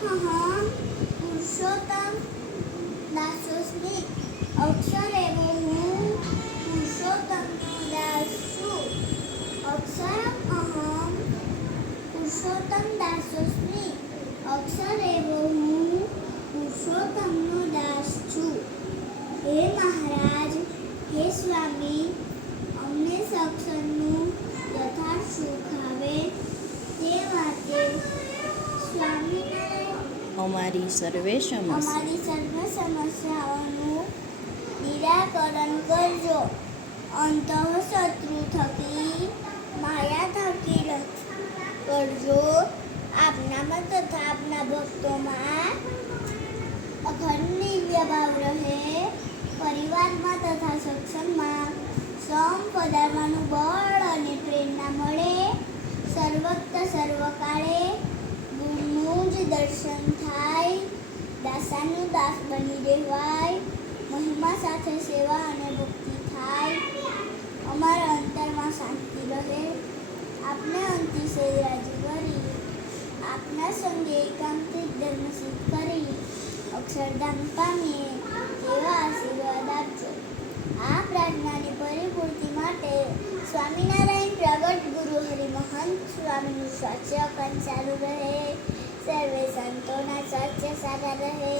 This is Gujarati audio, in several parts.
અહમ પુરુષોત્તમ દાસોસ્મિ અક્ષર એવો હું પુરુષોત્તમનો દાસ છું. અક્ષરમ અહમ પુરુષોત્તમ દાસોસ્મિ અક્ષર એવો હું પુરુષોત્તમનો દાસ છું. હે મહારાજ, હે સ્વામી, અમને સત્સંગનું યથાર્થ સુખ આવે તે માટે સ્વામિનારાયણ અમારી સર્વે સમસ્યાઓનું નિરાકરણ કરજો. અંતઃશત્રુ થકી માયા થકી કરજો. આપનામાં તથા આપના ભક્તોમાં અખંડ દિવ્ય ભાવ રહે. પરિવારમાં તથા સત્સંગમાં સંપદાવાનું બળ અને પ્રેરણા મળે. સર્વત્ર સર્વકાળે ગુરુનું જ દર્શન થાય. દાસાનું દાસ બની રહેવાય. મહિમા સાથે સેવા અને ભક્તિ થાય. અમારા અંતરમાં શાંતિ રહે. આપને અંતિશય રાજી કરી આપના સંગે એકાંતિક ધર્મ સિદ્ધ કરી અક્ષરધામ પામીએ તેવા આશીર્વાદ આપજો. આ પ્રાર્થનાની પરિપૂર્તિ માટે સ્વામિનારાયણ પ્રગટ ગુરુ હરિમહંત સ્વામીનું સ્વાસ્થ્ય અખંડ સારું રહે. સર્વે સંતોના સ્વાસ્થ્ય સારા રહે.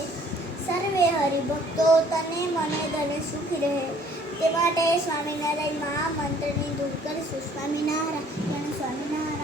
સર્વે હરિભક્તો તને મને ધને સુખી રહે. તે માટે સ્વામિનારાયણ મહામંત્રની ધૂન કરીશું. સ્વામિનારાયણ સ્વામિનારાયણ.